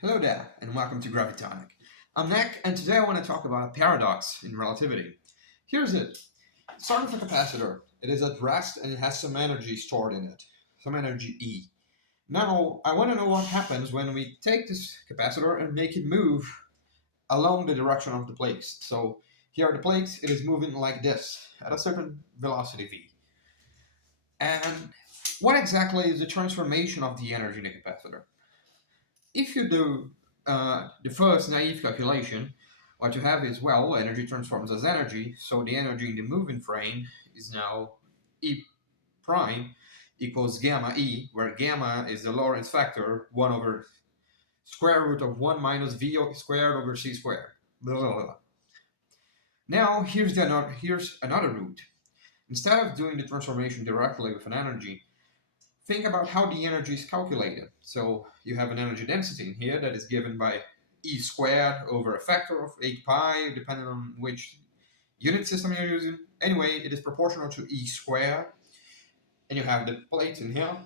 Hello there, and welcome to Gravitonic. I'm Nick, and today I want to talk about a paradox in relativity. Here's it. Starting with a capacitor, it is at rest and it has some energy stored in it, some energy E. Now, I want to know what happens when we take this capacitor and make it move along the direction of the plates. So, here are the plates, it is moving like this, at a certain velocity V. And what exactly is the transformation of the energy in the capacitor? If you do the first naive calculation, what you have is, well, energy transforms as energy, so the energy in the moving frame is now E prime equals gamma E, where gamma is the Lorentz factor, 1 over square root of 1 minus V squared over C squared. Blah, blah, blah. Now, here's another route. Instead of doing the transformation directly with an energy, think about how the energy is calculated. So you have an energy density in here that is given by E squared over a factor of 8 pi, depending on which unit system you're using. Anyway, it is proportional to E squared. And you have the plate in here.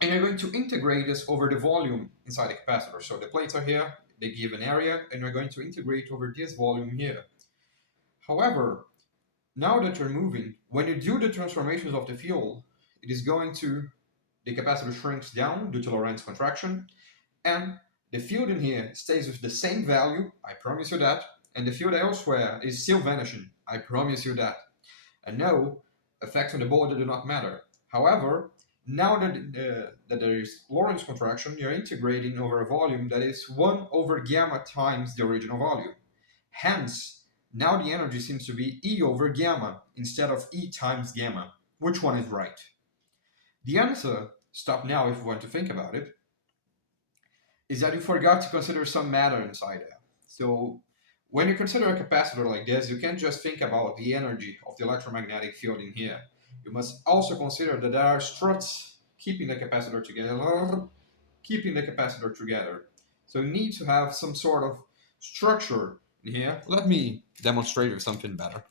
And you're going to integrate this over the volume inside the capacitor. So the plates are here, they give an area, and you're going to integrate over this volume here. However, now that you're moving, when you do the transformations of the field, it is going to, the capacitor shrinks down due to Lorentz contraction, and the field in here stays with the same value, I promise you that, and the field elsewhere is still vanishing, I promise you that. And no, effects on the board do not matter. However, now that there is Lorentz contraction, you're integrating over a volume that is 1 over gamma times the original volume. Hence, now the energy seems to be E over gamma instead of E times gamma. Which one is right? The answer, stop now if you want to think about it, is that you forgot to consider some matter inside there. So when you consider a capacitor like this, you can't just think about the energy of the electromagnetic field in here. You must also consider that there are struts keeping the capacitor together. So you need to have some sort of structure in here. Let me demonstrate with something better.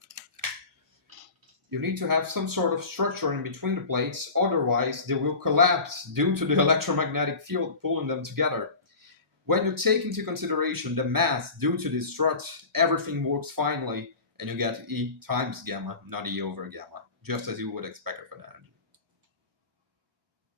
You need to have some sort of structure in between the plates, otherwise they will collapse due to the electromagnetic field pulling them together. When you take into consideration the mass due to these struts, everything works finely, and you get E times gamma, not E over gamma, just as you would expect of an energy.